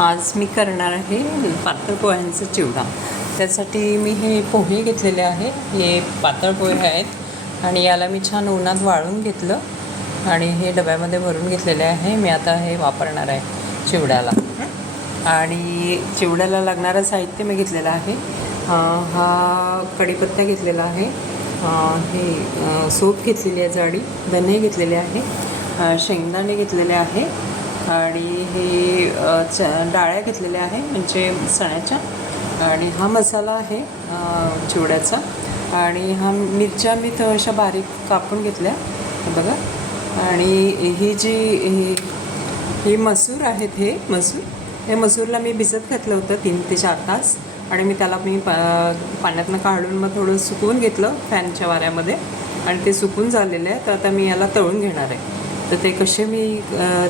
आज मी करणार आहे पातळ पोह्यांचा चिवडा. त्यासाठी मी हे पोहे घेतलेले आहे. हे पातळ पोहे आहेत आणि याला मी छान उन्हात वाळून घेतलं आणि हे डब्यामध्ये भरून घेतलेले आहे. मी आता हे वापरणार आहे चिवड्याला. आणि चिवड्याला लागणारं साहित्य मी घेतलेलं आहे. हा कढीपत्ता घेतलेला आहे. हे सूप घेतलेली आहे जाडी धने घेतलेले आहे. शेंगदाणे घेतलेले आहे. आणि हे च डाळ्या घेतलेल्या आहे म्हणजे चण्याच्या. आणि हा मसाला आहे चिवड्याचा. आणि हा मिरच्या मी अशा बारीक कापून घेतल्या बघा. आणि ही जी ही ही मसूर आहेत हे मसूर. हे मसूरला मी भिजत घातलं होतं तीन ते चार तास. आणि मी त्याला मी पा पाण्यातनं काढून मग थोडं सुकवून घेतलं फॅनच्या वाऱ्यामध्ये. आणि ते सुकून झालेलं आहे तर आता मी याला तळून घेणार आहे. तर ते कसे मी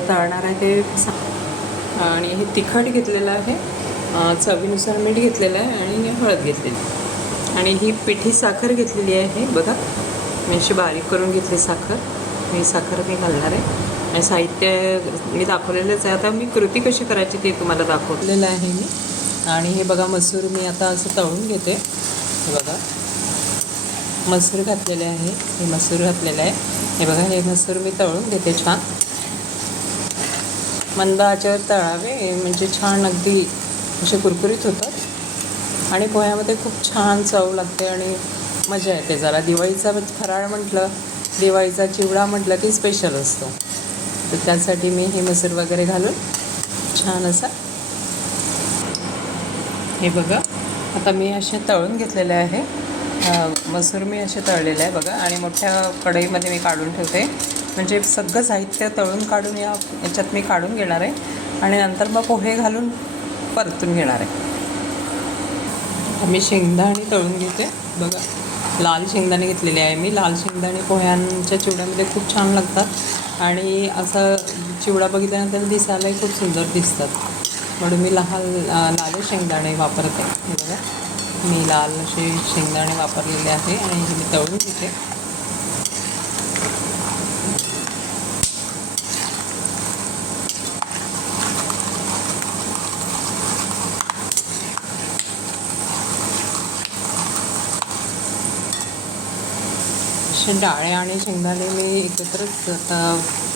तळणार आहे ते सांग. आणि हे तिखट घेतलेलं आहे. चवीनुसार मीठ घेतलेलं आहे आणि हळद घेतलेली आणि ही पिठी साखर घेतलेली आहे. बघा मी अशी बारीक करून घेतली साखर. ही साखर मी घालणार आहे. आणि साहित्य मी दाखवलेलंच आहे. आता मी कृती कशी करायची ते तुम्हाला दाखवलेलं आहे मी. आणि हे बघा मसूर मी आता असं तळून घेते. हे बघा. मसूर घातलेले आहे. हे मसूर घातलेलं आहे. हे बघा हे मसूर मी तळून घेते छान. मंद आचेवर तळावे म्हणजे छान अगदी असे कुरकुरीत होतात. आणि पोह्यामध्ये खूप छान चव लागते आणि मजा येते जरा. दिवाळीचा फराळ म्हटलं दिवाळीचा चिवडा म्हटलं की स्पेशल असतो. तर त्यासाठी मी हे मसूर वगैरे घालून छान असा हे बघा. आता मी असे तळून घेतलेले आहे. मसूर मी असे तळलेलं आहे बघा. आणि मोठ्या कढईमध्ये मी काढून ठेवते. म्हणजे सगळं साहित्य तळून काढून या याच्यात मी काढून घेणार आहे. आणि नंतर मग पोहे घालून परतून घेणार आहे. मी शेंगदाणे तळून घेते. बघा लाल शेंगदाणे घेतलेले आहे मी. लाल शेंगदाणे पोह्यांच्या चिवड्यामध्ये खूप छान लागतात. आणि असं चिवडा बघितल्यानंतर दिसायलाही खूप सुंदर दिसतात. म्हणून मी लहान लाल शेंगदाणे वापरते. बघा. मी लाल असे शेंगदाणे वापरलेले आहे आणि हे मी तळून घेते. असे डाळे आणि शेंगदाणे मी एकत्रच आता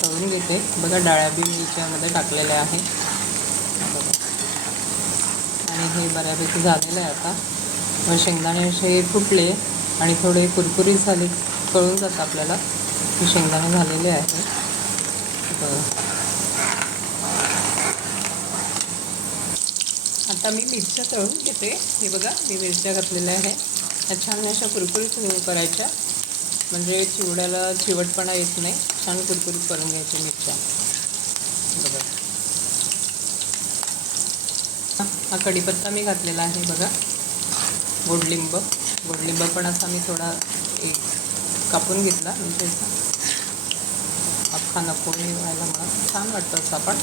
तळून घेते. बघा डाळ्या बी मी याच्यामध्ये टाकलेल्या आहे आणि हे बऱ्यापैकी झालेलं आहे आता. मग शेंगदाणे असे फुटले आणि थोडे कुरकुरीत झाले कळून जातं आपल्याला की शेंगदाणे झालेले आहे आता मी मिरच्या तळून घेते. हे बघा मी मिरच्या घातलेल्या आहे त्या छान अशा कुरकुरीत करायच्या. म्हणजे चिवड्याला चिवटपणा येत नाही. छान कुरकुरीत करून घ्यायच्या मिरच्या. बघा. हा कढीपत्ता मी घातलेला आहे बघा. गोडलिंब गोडलिंब पण असा मी थोडा एक कापून घेतला. म्हणजे असा अख्खा नको हे व्हायला मला छान वाटतं असं आपण